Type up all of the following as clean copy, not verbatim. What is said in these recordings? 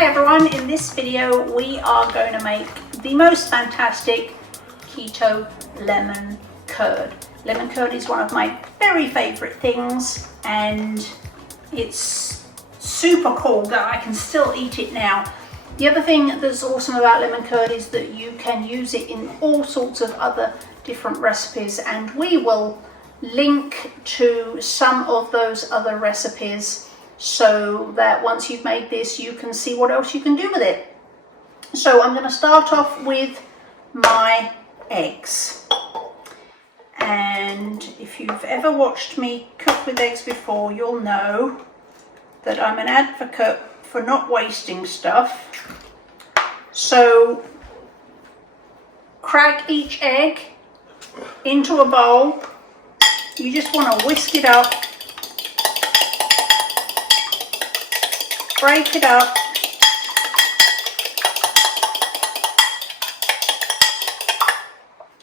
Hi everyone, in this video we are going to make the most fantastic keto lemon curd. Lemon curd is one of my very favorite things and it's super cool that I can still eat it now. The other thing that's awesome about lemon curd is that you can use it in all sorts of other different recipes, and we will link to some of those other recipes so that once you've made this you can see what else you can do with it. So I'm going to start off with my eggs, and if you've ever watched me cook with eggs before you'll know that I'm an advocate for not wasting stuff. So crack each egg into a bowl. You just want to whisk it up, break it up,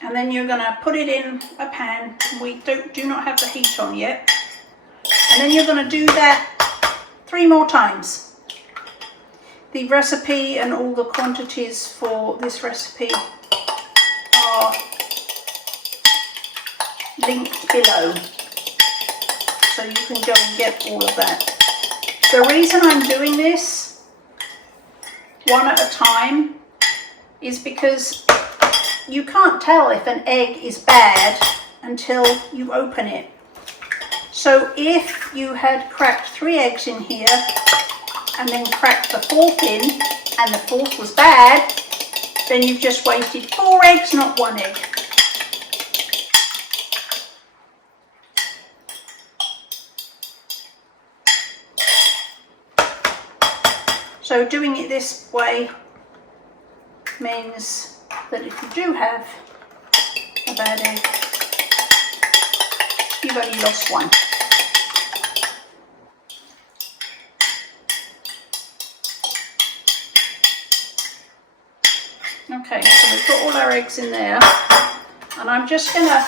and then you're going to put it in a pan. We do not have the heat on yet, and then you're going to do that 3 more times. The recipe and all the quantities for this recipe are linked below, so you can go and get all of that. The reason I'm doing this one at a time is because you can't tell if an egg is bad until you open it. So if you had cracked 3 eggs in here and then cracked the 4th in and the 4th was bad, then you've just wasted 4 eggs, not 1 egg. So doing it this way means that if you do have a bad egg, you've only lost 1. Okay, so we've got all our eggs in there, and I'm just going to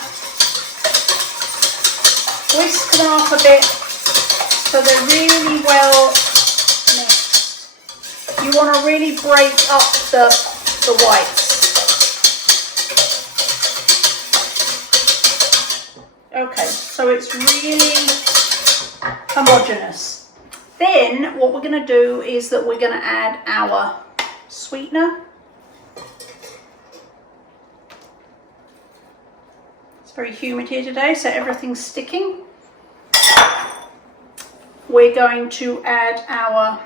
whisk them up a bit so they're really well mixed. You want to really break up the whites. Okay, so it's really homogeneous. Then what we're going to do is that we're going to add our sweetener. It's very humid here today, so everything's sticking. We're going to add our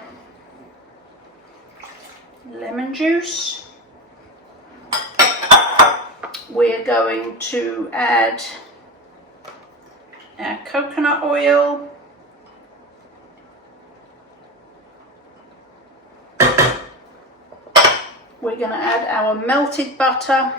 lemon juice. We're going to add our coconut oil. We're going to add our melted butter.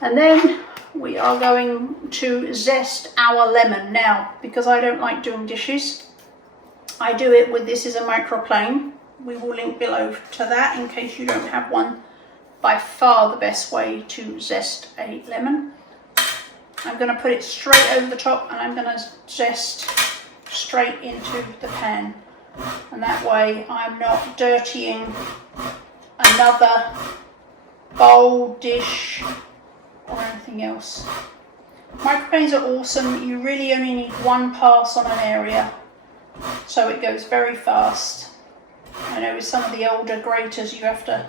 And then we are going to zest our lemon. Now, because I don't like doing dishes, I do it with, this is a microplane. We will link below to that in case you don't have one. By far the best way to zest a lemon. I'm going to put it straight over the top, and I'm going to zest straight into the pan. And that way I'm not dirtying another bowl, dish, or anything else. Microplanes are awesome. You really only need 1 pass on an area, so it goes very fast. I know with some of the older graters you have to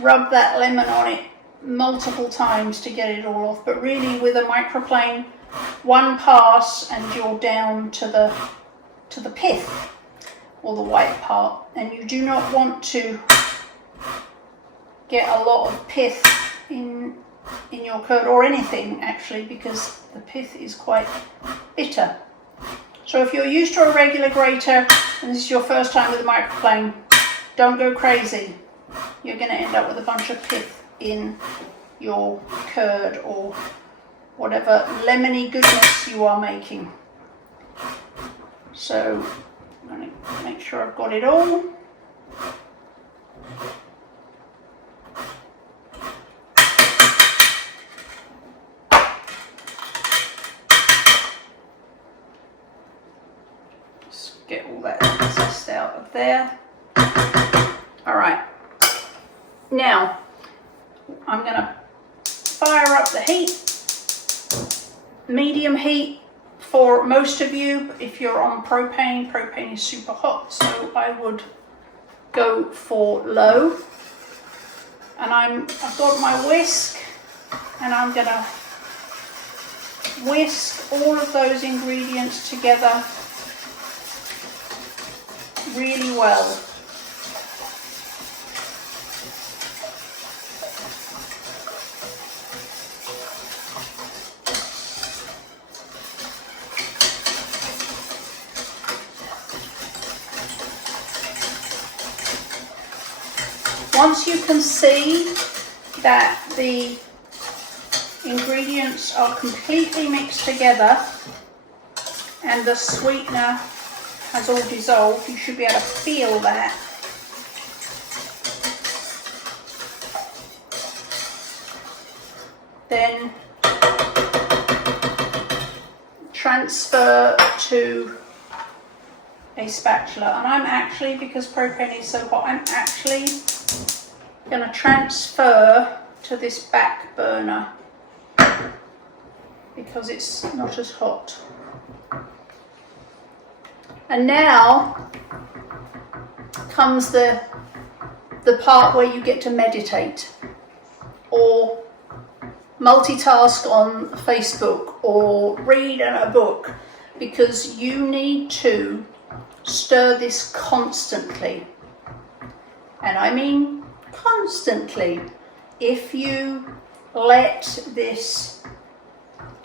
rub that lemon on it multiple times to get it all off, but really with a microplane, 1 pass and you're down to the pith, or the white part. And you do not want to get a lot of pith in your curd, or anything actually, because the pith is quite bitter. So if you're used to a regular grater and this is your first time with a microplane, don't go crazy. You're going to end up with a bunch of pith in your curd or whatever lemony goodness you are making. So I'm going to make sure I've got it all. Just get all that zest out of there. All right. Now, I'm going to fire up the heat. Medium heat for most of you. If you're on propane, propane is super hot, so I would go for low. And I've got my whisk, and I'm going to whisk all of those ingredients together really well. Once you can see that the ingredients are completely mixed together and the sweetener has all dissolved, you should be able to feel that. Then transfer to a spatula, and I'm actually, because propane is so hot, I'm actually going to transfer to this back burner because it's not as hot. And now comes the part where you get to meditate or multitask on Facebook or read a book, because you need to stir this constantly. And I mean constantly. If you let this,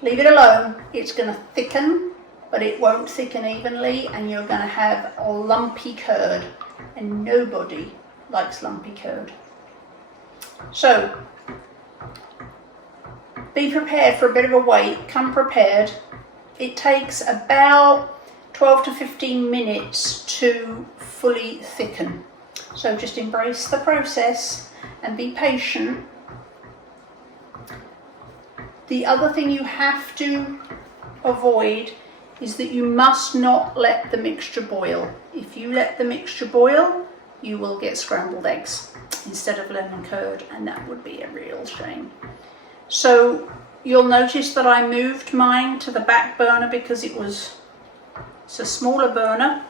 leave it alone, it's going to thicken, but it won't thicken evenly, and you're going to have a lumpy curd, and nobody likes lumpy curd. So be prepared for a bit of a wait. Come prepared. It takes about 12 to 15 minutes to fully thicken. So just embrace the process and be patient. The other thing you have to avoid is that you must not let the mixture boil. If you let the mixture boil, you will get scrambled eggs instead of lemon curd, and that would be a real shame. So you'll notice that I moved mine to the back burner because it's a smaller burner.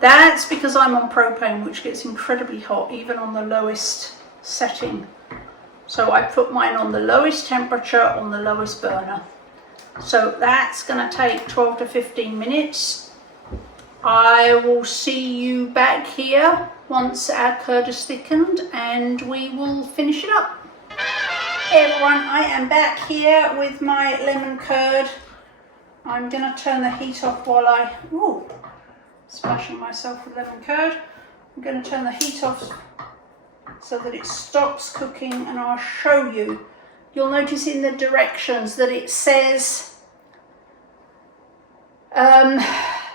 That's because I'm on propane, which gets incredibly hot even on the lowest setting. So I put mine on the lowest temperature on the lowest burner. So that's going to take 12 to 15 minutes. I will see you back here once our curd is thickened and we will finish it up. Hey everyone, I am back here with my lemon curd. I'm going to turn the heat off while splashing myself with lemon curd. I'm going to turn the heat off so that it stops cooking, and I'll show you. You'll notice in the directions that it says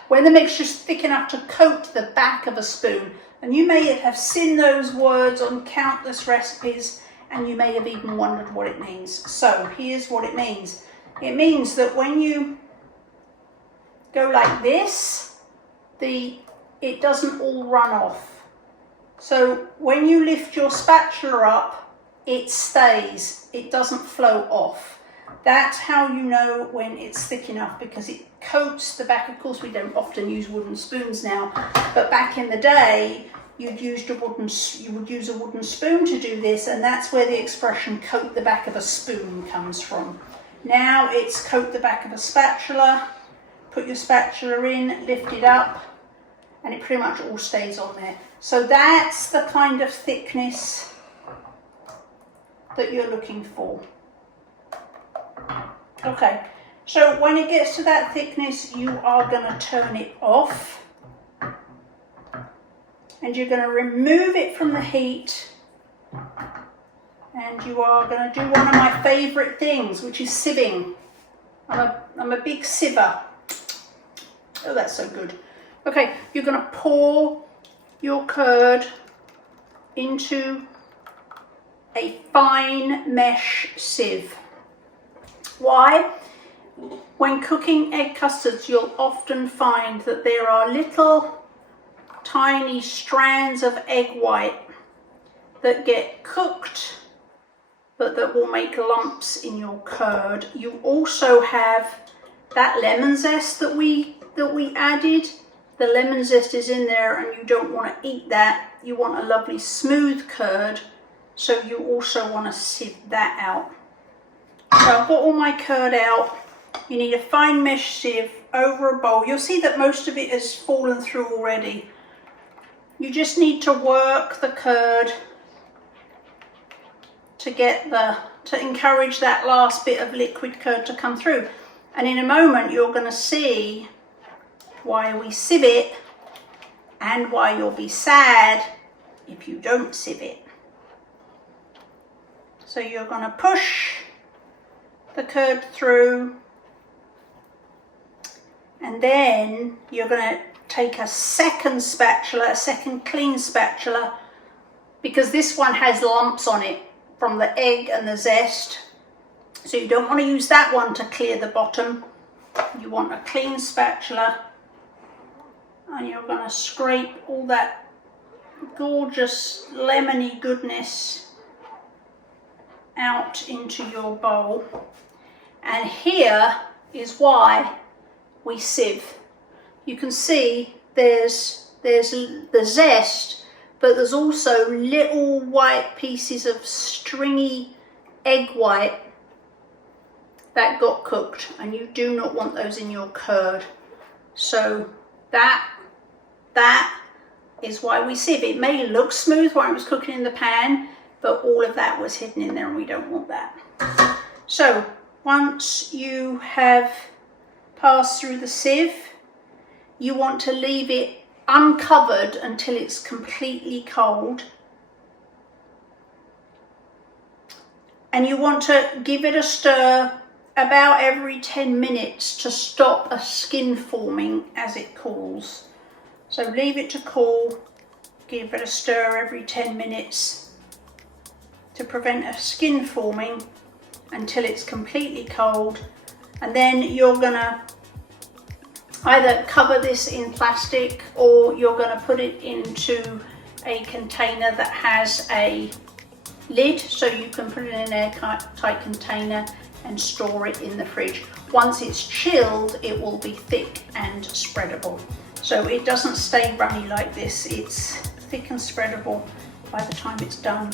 when the mixture's thick enough to coat the back of a spoon, and you may have seen those words on countless recipes, and you may have even wondered what it means. So here's what it means. It means that when you go like this, it doesn't all run off. So when you lift your spatula up, it stays, it doesn't flow off. That's how you know when it's thick enough, because it coats the back. Of course, we don't often use wooden spoons now, but back in the day, you would use a wooden spoon to do this, and that's where the expression coat the back of a spoon comes from. Now it's coat the back of a spatula. Put your spatula in, lift it up, and it pretty much all stays on there. So that's the kind of thickness that you're looking for. Okay, so when it gets to that thickness, you are going to turn it off, and you're going to remove it from the heat, and you are going to do one of my favorite things, which is sieving. I'm a big siever. Oh, that's so good. Okay, you're going to pour your curd into a fine mesh sieve. Why? When cooking egg custards, you'll often find that there are little tiny strands of egg white that get cooked, but that will make lumps in your curd. You also have that lemon zest that we added. The lemon zest is in there and you don't want to eat that. You want a lovely smooth curd, so you also want to sieve that out. So I've got all my curd out. You need a fine mesh sieve over a bowl. You'll see that most of it has fallen through already. You just need to work the curd to encourage that last bit of liquid curd to come through. And in a moment you're going to see why we sieve it and why you'll be sad if you don't sieve it. So you're going to push the curd through, and then you're going to take a second spatula, a second clean spatula, because this one has lumps on it from the egg and the zest. So you don't want to use that one to clear the bottom. You want a clean spatula, and you're going to scrape all that gorgeous lemony goodness out into your bowl. And here is why we sieve. You can see there's the zest, but there's also little white pieces of stringy egg white that got cooked, and you do not want those in your curd. So that is why we sieve. It may look smooth while it was cooking in the pan, but all of that was hidden in there and we don't want that. So once you have passed through the sieve, you want to leave it uncovered until it's completely cold. And you want to give it a stir about every 10 minutes to stop a skin forming as it cools. So leave it to cool, give it a stir every 10 minutes to prevent a skin forming until it's completely cold. And then you're gonna either cover this in plastic, or you're gonna put it into a container that has a lid, so you can put it in an airtight container and store it in the fridge. Once it's chilled, it will be thick and spreadable. So it doesn't stay runny like this, it's thick and spreadable by the time it's done.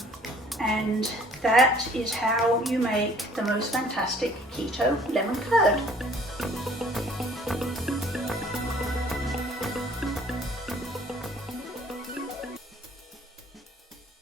And that is how you make the most fantastic keto lemon curd.